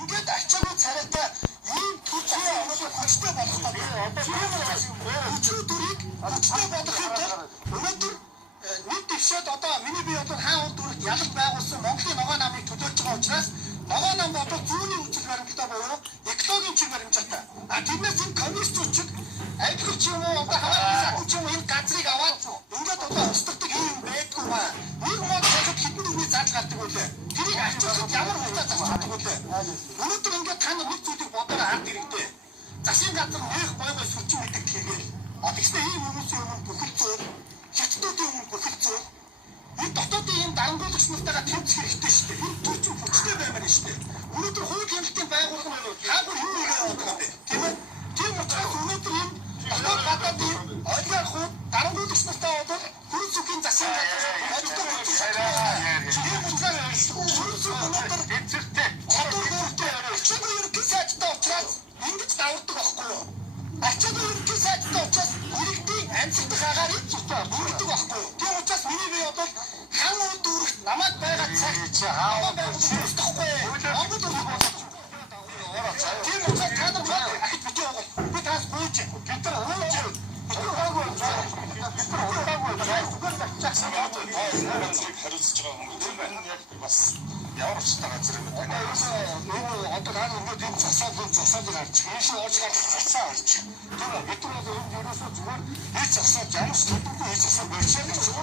Ингээд ачаагүй царайтай ийм төрлийн онолоо хүчтэй болох гэдэг. Хүчрүү дүрийг хүчтэй болгохын тулд өнөөдөр нэг дэвшээд одоо миний бие одоо хаан уул дүрт ялал байгуулсан Монголын ногоо намыг төлөөлж байгаа учраас ногоо нам бодох зүүнний үжил баримттай буюу экологийн чиг баримттай. Тэрнээс энэ коммунистчууд айдгч юм уу одоо хаваа ч юм энэ газрыг аваад ингээд одоо устгадаг юм байдгүй маа. Нэг мод хажууд хитэн дүрний зал гардаг үлээ. Тэрийг арчуулахад ямар хугацаа зарцуулдаг үлээ. Өнөөдөр ингээд та нэг зүйлийг бодоод хард иргэдээ. Засгийн газар нөх бойгоо сүрчин мэддэг хийгээл. Тэгснэ ийм хүмүүсийн өмнө бүхэлдээ хятадуудын өмнө бүхэлдээ энэ дотоодын ийм дарангуулагч нартайгаа тэмцэх хэрэгтэй шүү дээ. Энэ төрчин хүчтэй баймаар шүү дээ. Өнөөдөр хууль хяналтын байгууллага нь хаагүй юу хийгээд байгаа юм бэ? Тийм ээ. Тийм учраас өнөөдөр энэ дотоод гадаадын олигархууд дарангуулагч нартай бол хөрс үхийн засгийн газар ажилтнууд тийм учраас хөрс өнөөдөр тэмцэлтэй чадвар бүртээ ачаагүй ерөнхий сайдтай учраас ингэж давардаг байхгүй юу? Ачаагүй ерөнхий сайдтай учраас иргэдийн амьсгалах агаар бүрддэг байхгүй юу? Тийм учраас миний бие бол хан уу дүүрэгт намайг байгаа цагт аваа байгуулсан байхгүй юу? Монгол улс тийм учраас та нар ахиж битээ байгаа. Би таас гүйж бид нар ууж хариуцж байгаа хүмүүс тийм байна. Яг бас ямар ч газар юм байна. Одоо хаана энэ засаалыг харж ийшээ ууж гарч засаа харж. Тийм бид нар бол ерөөсөө зүгээр хийж засаад ямар ч төлөвлөгөө хийж засаа болчихсон.